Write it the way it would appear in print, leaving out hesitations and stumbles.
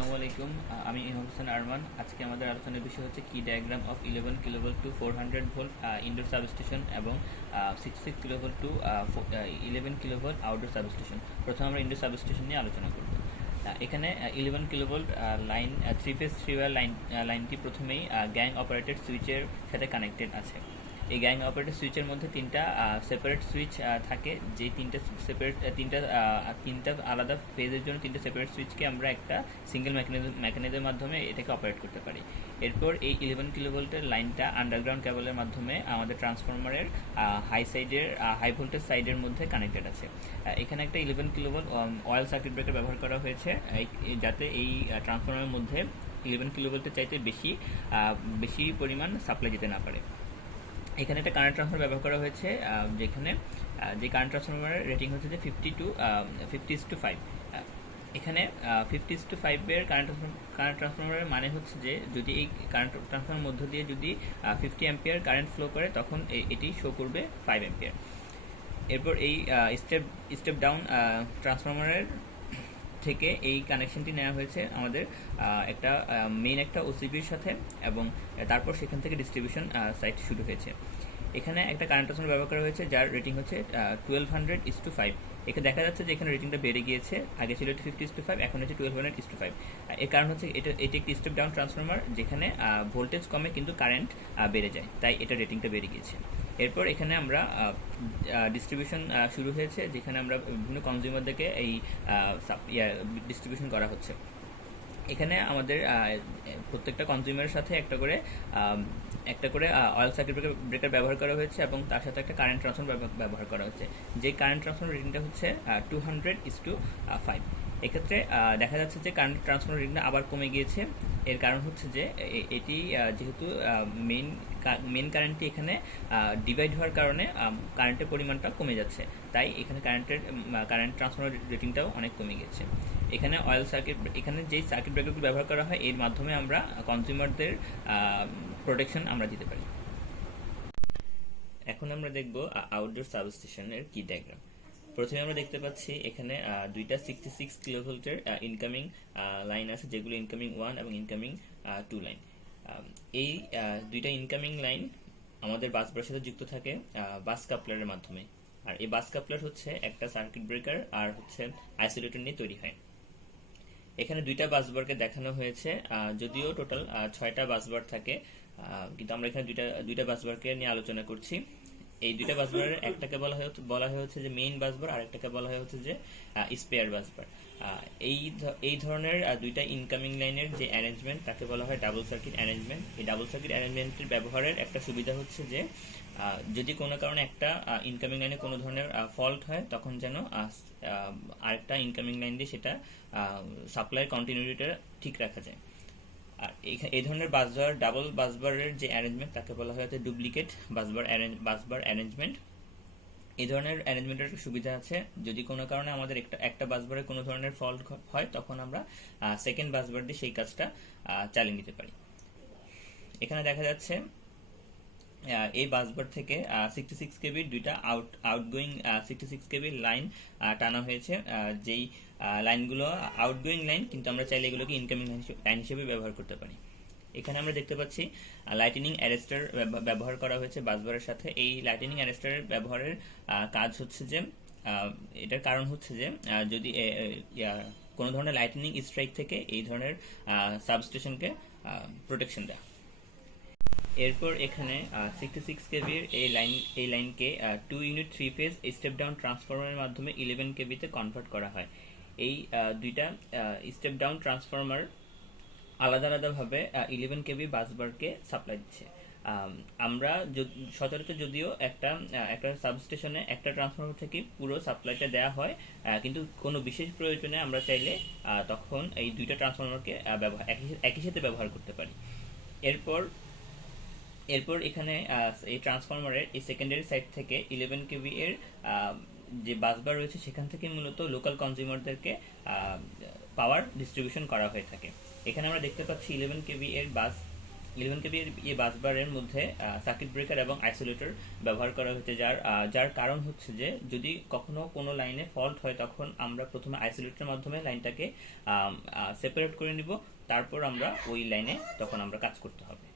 আসসালামু আলাইকুম। আমি ইমাম হোসেন আরমান। আজকে আমাদের আলোচনার বিষয় হচ্ছে কি diagram of 11 kilovolt to 400 volt indoor substation এবং 66 kilovolt to 11 kilovolt outdoor substation. প্রথমে আমরা ইনডোর সাবস্টেশন নিয়ে আলোচনা করব। এখানে 11 কিলোভোল্ট লাইন 3 ফেজ 3 ওয়্যার লাইনটি প্রথমেই গ্যাং অপারেটেড সুইচের সাথে কানেক্টেড আছে। এই গ্যাং অপারেটেড সুইচের মধ্যে তিনটা সেপারেট সুইচ থাকে, যে তিনটা আলাদা ফেজের জন্য তিনটা সেপারেট সুইচকে আমরা একটা সিঙ্গেল মেকানিজমের মাধ্যমে এটাকে অপারেট করতে পারি। এরপর এই 11 কিলোভোল্টের লাইনটা আন্ডারগ্রাউন্ড কেবলের মাধ্যমে আমাদের ট্রান্সফরমারের হাই ভোল্টেজ সাইডের মধ্যে কানেক্টেড আছে। এখানে একটা 11 কিলোভোল্ট অয়েল সার্কিট ব্রেকার ব্যবহার করা হয়েছে, যাতে এই ট্রান্সফরমারের মধ্যে 11 কিলোভোল্টের চাইতে বেশি পরিমাণ সাপ্লাই যেতে না পারে। এখানে একটা কারেন্ট ট্রান্সফর্মার ব্যবহার করা হয়েছে, যেখানে যে কারেন্ট ট্রান্সফরমারের রেটিং হচ্ছে যে 50:5। এখানে 50:5 কারেন্ট ট্রান্সফরমারের মানে হচ্ছে যে যদি এই কারেন্ট ট্রান্সফরমারের মধ্য দিয়ে যদি 50 অ্যাম্পিয়ার কারেন্ট ফ্লো করে, তখন এটি শো করবে 5 অ্যাম্পিয়ার। এরপর এই স্টেপ ডাউন ট্রান্সফরমারের থেকে এই কানেকশনটি নেওয়া হয়েছে আমাদের একটা ওসিবির সাথে, এবং তারপর সেখান থেকে ডিস্ট্রিবিউশন সাইট শুরু হয়েছে। এখানে একটা কারেন্ট ট্রান্সফরমার ব্যবহার করা হয়েছে যার রেটিং হচ্ছে 1200:5। এখানে দেখা যাচ্ছে যে এখানে রেটিংটা বেড়ে গিয়েছে, আগে ছিল 50:5, এখন হচ্ছে 1200:5। এর কারণ হচ্ছে এটি একটি স্টেপ ডাউন ট্রান্সফরমার, যেখানে ভোল্টেজ কমে কিন্তু কারেন্ট বেড়ে যায়, তাই এটা রেটিংটা বেড়ে গিয়েছে। এরপর এখানে আমরা ডিস্ট্রিবিউশন শুরু হয়েছে, যেখানে আমরা বিভিন্ন কনজিউমারদেরকে এই ডিস্ট্রিবিউশন করা হচ্ছে। এখানে আমাদের প্রত্যেকটা কনজিউমারের সাথে একটা করে অয়েল সার্কিট ব্রেকার ব্যবহার করা হয়েছে, এবং তার সাথে একটা কারেন্ট ট্রান্সফরমার ব্যবহার করা হচ্ছে, যে কারেন্ট ট্রান্সফরমার রেটিংটা হচ্ছে 200:5। এক্ষেত্রে দেখা যাচ্ছে যে কারেন্ট ট্রান্সফরমার রেটিংটা আবার কমে গিয়েছে। এর কারণ হচ্ছে যে এটি যেহেতু মেইন কারেন্টটি এখানে ডিভাইড হওয়ার কারণে কারেন্টের পরিমাণটা কমে যাচ্ছে, তাই এখানে কারেন্ট ট্রান্সফরমার রেটিংটাও অনেক কমে গেছে। এখানে এখানে যেই সার্কিট ব্রেকারগুলো ব্যবহার করা হয়, এর মাধ্যমে আমরা কনজিউমারদের প্রোটেকশন আমরা দিতে পারি। এখন আমরা দেখব আউটডোর সাবস্টেশনের কি ডায়াগ্রাম। প্রথমে আমরা দেখতে পাচ্ছি এখানে দুইটা 66 কিলোভোল্টের ইনকামিং লাইন আছে, যেগুলো ইনকামিং 1 এবং ইনকামিং 2 লাইন। এই দুইটা ইনকামিং লাইন আমাদের বাসবারের সাথে যুক্ত থাকে বাস কাপলারের মাধ্যমে, আর এই বাস কাপলার হচ্ছে একটা সার্কিট ব্রেকার আর হচ্ছে আইসোলেটর নিয়ে তৈরি হয়। এখানে দুইটা বাসবারকে দেখানো হয়েছে, যদিও টোটাল 6টা বাসবার থাকে, কিন্তু আমরা এখানে দুইটা বাসবারকে নিয়ে আলোচনা করছি। এই দুইটা বাসবারের একটাকে বলা হয়েছে যে মেইন বাসবার, আর একটাকে বলা হয়েছে যে স্পেয়ার বাসবার। এই ধরনের দুইটা ইনকামিং লাইনের যে অ্যারেঞ্জমেন্ট, তাকে বলা হয় ডাবল সার্কিট অ্যারেঞ্জমেন্ট। এই ডাবল সার্কিট অ্যারেঞ্জমেন্টের ব্যবহারের একটা সুবিধা হচ্ছে যে যদি কোনো কারণে একটা ইনকামিং লাইনে কোনো ধরনের ফল্ট হয়, তখন যেন আরেকটা ইনকামিং লাইন দিয়ে সেটা সাপ্লাই কন্টিনিউটিটা ঠিক রাখা যায়। আর এই ধরনের ডাবল বাসবারের যে অ্যারেঞ্জমেন্ট, তাকে বলা হয়েছে ডুপ্লিকেট বাসবার অ্যারেঞ্জমেন্ট। এই ধরনের অ্যারেঞ্জমেন্টের সুবিধা আছে, যদি কোনো কারণে আমাদের একটা বাসবারে কোনো ধরনের ফল্ট হয়, তখন আমরা সেকেন্ড বাসবার দিয়ে সেই কাজটা চালিয়ে নিতে পারি। এখানে দেখা যাচ্ছে এই বাসবার থেকে 66 কেবির দুইটা আউটগোয়িং 66 কেবির লাইন টানা হয়েছে, যেই লাইনগুলো আউটগোয়িং লাইন, কিন্তু আমরা চাইলে এগুলোকে ইনকামিং লাইন হিসেবে ব্যবহার করতে পারি। এখানে আমরা দেখতে পাচ্ছি লাইটেনিং অ্যারেস্টার ব্যবহার করা হয়েছে বাসবারের সাথে। এই লাইটেনিং অ্যারেস্টারের ব্যবহারের কাজ হচ্ছে যে এটার কারণ হচ্ছে যে যদি কোনো ধরনের লাইটেনিং স্ট্রাইক থেকে এই ধরনের সাবস্টেশনকে প্রোটেকশন দেয়। এরপর এখানে 66 কেবির এই লাইনকে 2 ইউনিট 3 ফেজ স্টেপ ডাউন ট্রান্সফরমারের মাধ্যমে 11 কেবিতে কনভার্ট করা হয়। এই দুইটা স্টেপ ডাউন ট্রান্সফরমার আলাদাভাবে 11 কেবি বাসবারকে সাপ্লাই দিচ্ছে। আমরা সচরাচর যদিও একটা সাবস্টেশনে একটা ট্রান্সফরমার থেকে পুরো সাপ্লাইটা দেওয়া হয়, কিন্তু কোনো বিশেষ প্রয়োজনে আমরা চাইলে তখন এই দুইটা ট্রান্সফরমারকে একই সাথে ব্যবহার করতে পারি। এরপর এখানে এই ট্রান্সফরমারের এই সেকেন্ডারি সাইড থেকে 11 কেভি এর যে বাসবার রয়েছে, সেখান থেকে মূলত লোকাল কনজিউমারদেরকে পাওয়ার ডিস্ট্রিবিউশন করা হয়ে থাকে। এখানে আমরা দেখতে পাচ্ছি 11 কেভি এর বাস 11 কেবি এই বাসবারের মধ্যে সার্কিট ব্রেকার এবং আইসোলেটর ব্যবহার করা হয়েছে, যার কারণ হচ্ছে যে যদি কখনো কোনো লাইনে ফল্ট হয় তখন আমরা প্রথমে আইসোলেটরের মাধ্যমে লাইনটাকে সেপারেট করে নিব, তারপর আমরা ওই লাইনে তখন আমরা কাজ করতে হবে।